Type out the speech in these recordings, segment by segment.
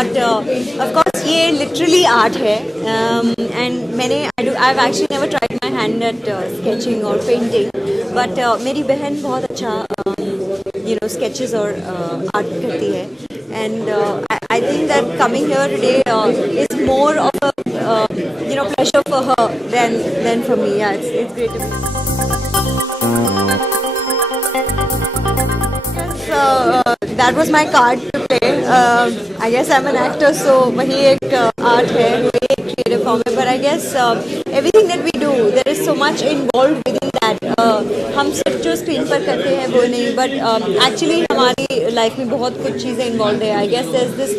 but of course ये literally art है, and I've actually never tried my hand at sketching or painting, but मेरी बहन बहुत अच्छा sketches और art करती है, and I think that coming here today is more of a pleasure for her than for me. Yeah, it's great to be. That was my card to play. I guess I'm an actor, so वही एक art है, वही एक creative form है. But I guess everything that we do, there is so much involved within that. हम सिर्फ जो screen पर करते हैं वो नहीं, but actually हमारी life में बहुत कुछ चीज़ें involved है. I guess there's this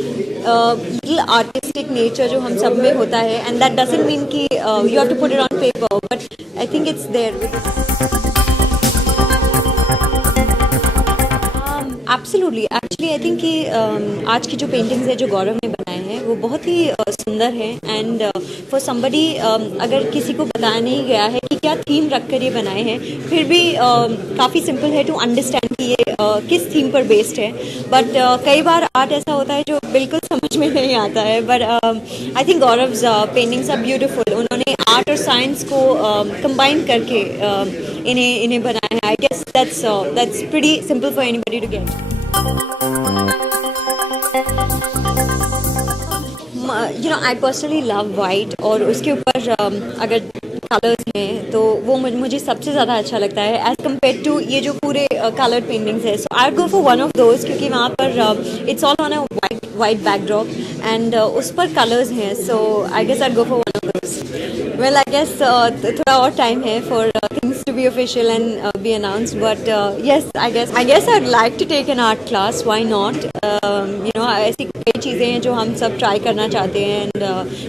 little artistic nature जो हम सब में होता है, and that doesn't mean कि you have to put it on paper, but I think it's there with it. Absolutely, actually I think कि आज की जो पेंटिंग्स है जो गौरव ने बनाए हैं वो बहुत ही सुंदर है, एंड फॉर समबडी अगर किसी को बताया नहीं गया है कि क्या थीम रखकर ये बनाए हैं, फिर भी काफ़ी सिंपल है टू अंडरस्टैंड कि ये किस थीम पर बेस्ड है. बट कई बार आर्ट ऐसा होता है जो बिल्कुल समझ में नहीं आता है, but I think Gaurav's paintings are beautiful. उन्होंने आर्ट और साइंस को कंबाइन करके इन्हें बनाया है. I guess that's pretty simple for anybody to get. I personally love white, और उसके ऊपर अगर कलर्स हैं तो वो मुझे सबसे ज़्यादा अच्छा लगता है एज कम्पेयर टू ये जो पूरे कलर्ड पेंटिंग्स है. So I go for one of those, क्योंकि वहाँ पर it's all on a white backdrop and उस पर कलर्स हैं. So I guess I go for one of those. Well, I guess थोड़ा और टाइम है for things to be official and be announced, but yes, I guess I'd like to take an art class. Why not? ऐसी कई चीज़ें हैं जो हम सब ट्राई करना चाहते हैं, and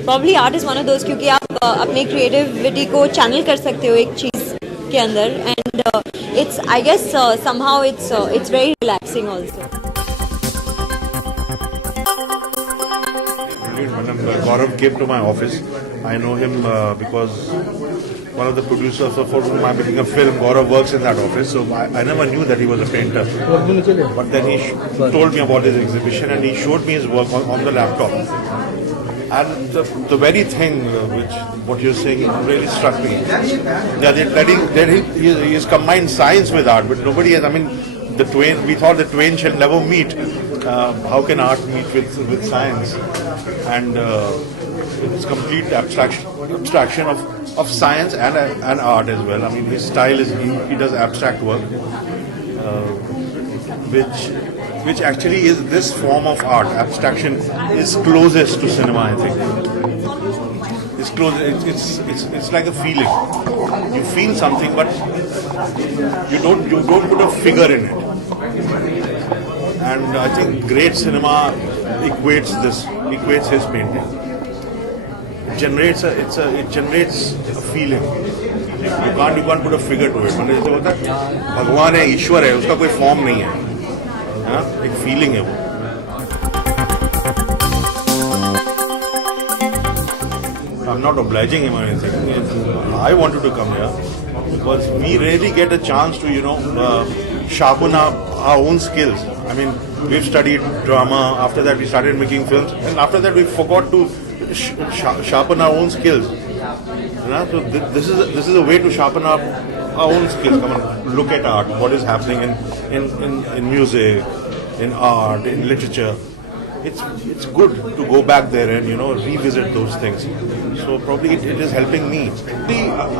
probably art is one of those, क्योंकि आप अपने क्रिएटिविटी को चैनल कर सकते हो एक चीज़ के अंदर, and it's I guess somehow it's very relaxing also. When Gaurav came to my office, I know him because one of the producers for whom I'm making a film, Gaurav works in that office, so I never knew that he was a painter. But then he told me about his exhibition and he showed me his work on the laptop. And the very thing what you're saying really struck me. That he has combined science with art, but nobody has. I mean, we thought the twain shall never meet. How can art meet with science? And it's complete abstraction of science and art as well. I mean, his style is he does abstract work, which actually is this form of art. Abstraction is closest to cinema, I think. It's close. It's like a feeling. You feel something, but you don't put a figure in it. And I think great cinema equates his painting. It generates a feeling. You can't put a figure to it. मतलब जैसे होता है भगवान है, ईश्वर है, उसका कोई form नहीं है, एक फीलिंग है वो. I'm not obliging him or anything. I wanted to come here because we really get a chance to sharpen our own skills. I mean, we've studied drama. After that, we started making films, and after that, we forgot to sharpen our own skills. So this is a way to sharpen our own skills. Come on, look at art. What is happening in music, in art, in literature. It's good to go back there and revisit those things. So probably it is helping me.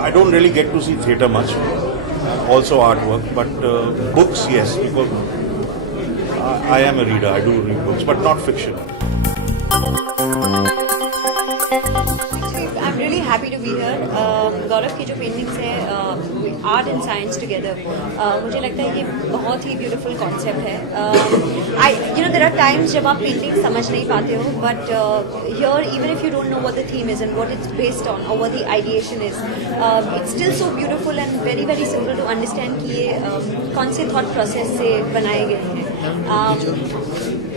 I don't really get to see theatre much. Also artwork, but books, yes, because I am a reader. I do read books, but not fiction. I'm really happy to be here. गौरव की जो paintings है art and science together, मुझे लगता है कि बहुत ही beautiful concept है. देयर आर टाइम्स जब आप पेंटिंग समझ नहीं पाते हो, but here even if you don't know what the theme is and what it's based on और what the ideation is, it's still so beautiful and very very simple to understand कि ये कौन से thought process से बनाए गए हैं.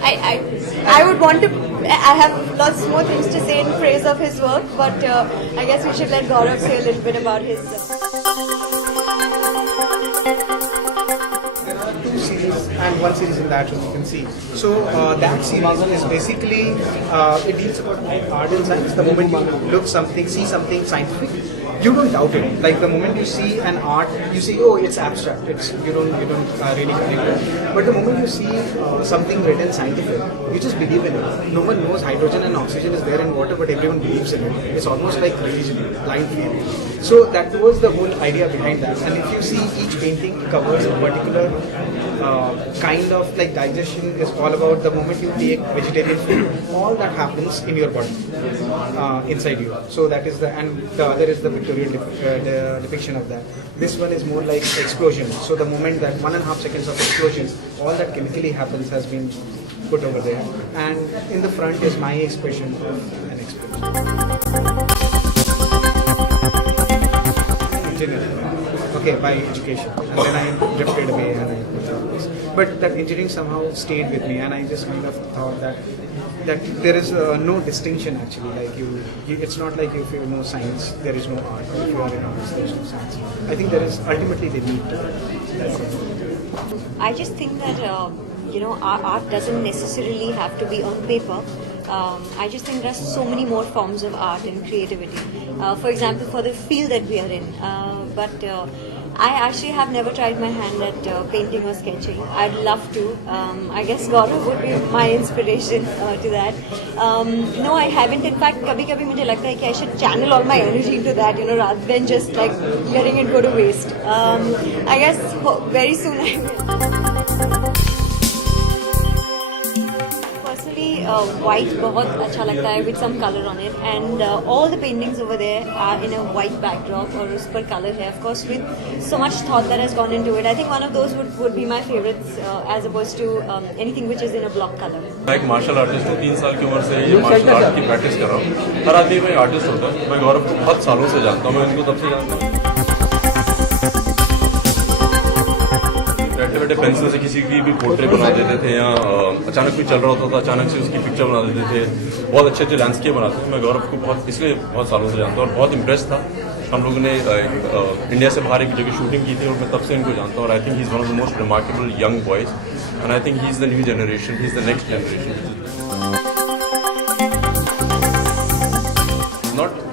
I would want to. I have lots more things to say in praise of his work, but I guess we should let Gaurav say a little bit about his. and one series in that you can see. So that series is basically it deals about art and science. The moment you look something, see something scientific, you don't doubt it. Like the moment you see an art, you say, oh, it's abstract. It's you don't really connect it. But the moment you see something written scientific, you just believe in it. No one knows hydrogen and oxygen is there in water, but everyone believes in it. It's almost like religion, blind faith. So that was the whole idea behind that. And if you see each painting covers a particular kind of like digestion is all about the moment you take vegetarian food, all that happens in your body, inside you. So that is and the other is the pictorial the depiction of that. This one is more like explosion. So the moment that 1.5 seconds of explosion, all that chemically happens has been put over there. And in the front is my expression of an explosion. Okay, by education, and then I drifted away and I put all this. But that engineering somehow stayed with me, and I just kind of thought that there is no distinction actually. Like you, it's not like if you know science, there is no art, or if you are in arts, there is no science. I think there is ultimately they meet. That's it. I just think that our art doesn't necessarily have to be on paper. I just think there are so many more forms of art and creativity. For example, for the field that we are in. But I actually have never tried my hand at painting or sketching. I'd love to. I guess Gaurav would be my inspiration to that. No, I haven't. In fact, कभी-कभी मुझे लगता है कि I should channel all my energy into that, rather than just like letting it go to waste. I guess very soon I will. White बहुत अच्छा लगता है with some color on it, and all the paintings over there are in a white backdrop और उस पर color है, of course with so much thought that has gone into it. I think one of those would be my favorites as opposed to anything which is in a block color. मैं एक martial artist हूँ, 3 साल की उम्र से ये martial art की practice कर रहा हूँ. हर आदमी कोई आर्टिस्ट होता है. मैं गौरव को बहुत सालों से जानता हूँ. मैं उनको तब से जानता हूँ. बैठे बैठे पेंसिल से किसी की भी पोर्ट्रेट बना देते थे, या अचानक कोई चल रहा होता था, अचानक से उसकी पिक्चर बना देते थे. बहुत अच्छे अच्छे लैंडस्केप बनाते थे. मैं गौरव को इसलिए बहुत सालों से जानता हूँ और बहुत इम्प्रेस था. हम लोगों ने इंडिया से बाहर एक जगह शूटिंग की थी और मैं तब से इनको जानता हूँ. और I think he is one of the most remarkable young boys, and I think he is the new generation, he is the next generation.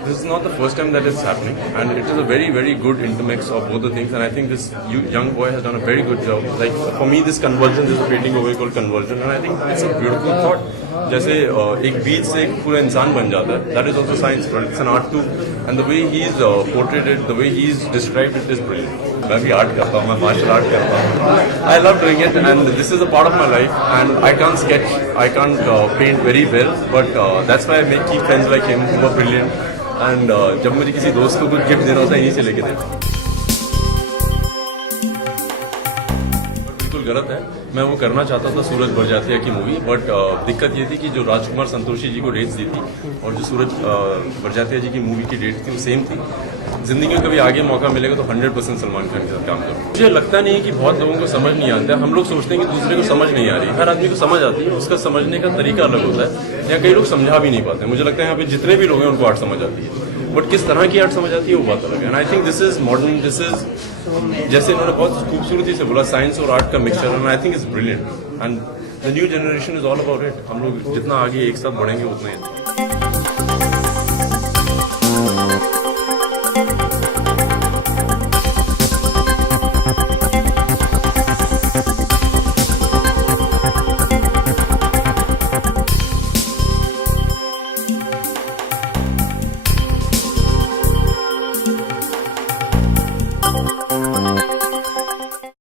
This is not the first time that it's happening, and it is a very, very good intermix of both the things, and I think this young boy has done a very good job. Like for me, this conversion, this painting over called conversion, and I think it's a beautiful thought. जैसे एक बीज से एक पूरा इंसान बन जाता है, that is also science, but it's an art too, and the way he's portrayed it, the way he's described it is brilliant. मैं भी आर्ट करता हूँ, मैं मार्शल आर्ट करता हूँ. I love doing it, and this is a part of my life, and I can't sketch, I can't paint very well, but that's why I make keep friends like him who are brilliant. And जब मुझे किसी दोस्त को कुछ gift देना होता है, यहीं से लेके देता हूँ. बिल्कुल गलत है. मैं वो करना चाहता था सूरज बरजातिया की मूवी, बट दिक्कत ये थी कि जो राजकुमार संतोषी जी को डेट्स दी थी और जो सूरज बरजातिया जी की मूवी की डेट थी वो सेम थी. जिंदगी में कभी आगे मौका मिलेगा तो 100% सलमान खान के साथ काम करूँ. मुझे लगता नहीं है कि बहुत लोगों को समझ नहीं आता. हम लोग सोचते हैं कि दूसरे को समझ नहीं आ रही. हर आदमी को समझ आती है, उसका समझने का तरीका अलग होता है, या कई लोग समझा भी नहीं पाते. मुझे लगता है यहाँ पे जितने भी लोग हैं उनको आर्ट समझ आती है, बट किस तरह की आर्ट समझ आती है वो बात अलग है. And I think this is modern, this is जैसे इन्होंने बहुत खूबसूरती से बोला, साइंस और आर्ट का mixture, and I think it's brilliant. And the new generation is all about it. हम लोग जितना आगे एक साथ बढ़ेंगे उतना ही.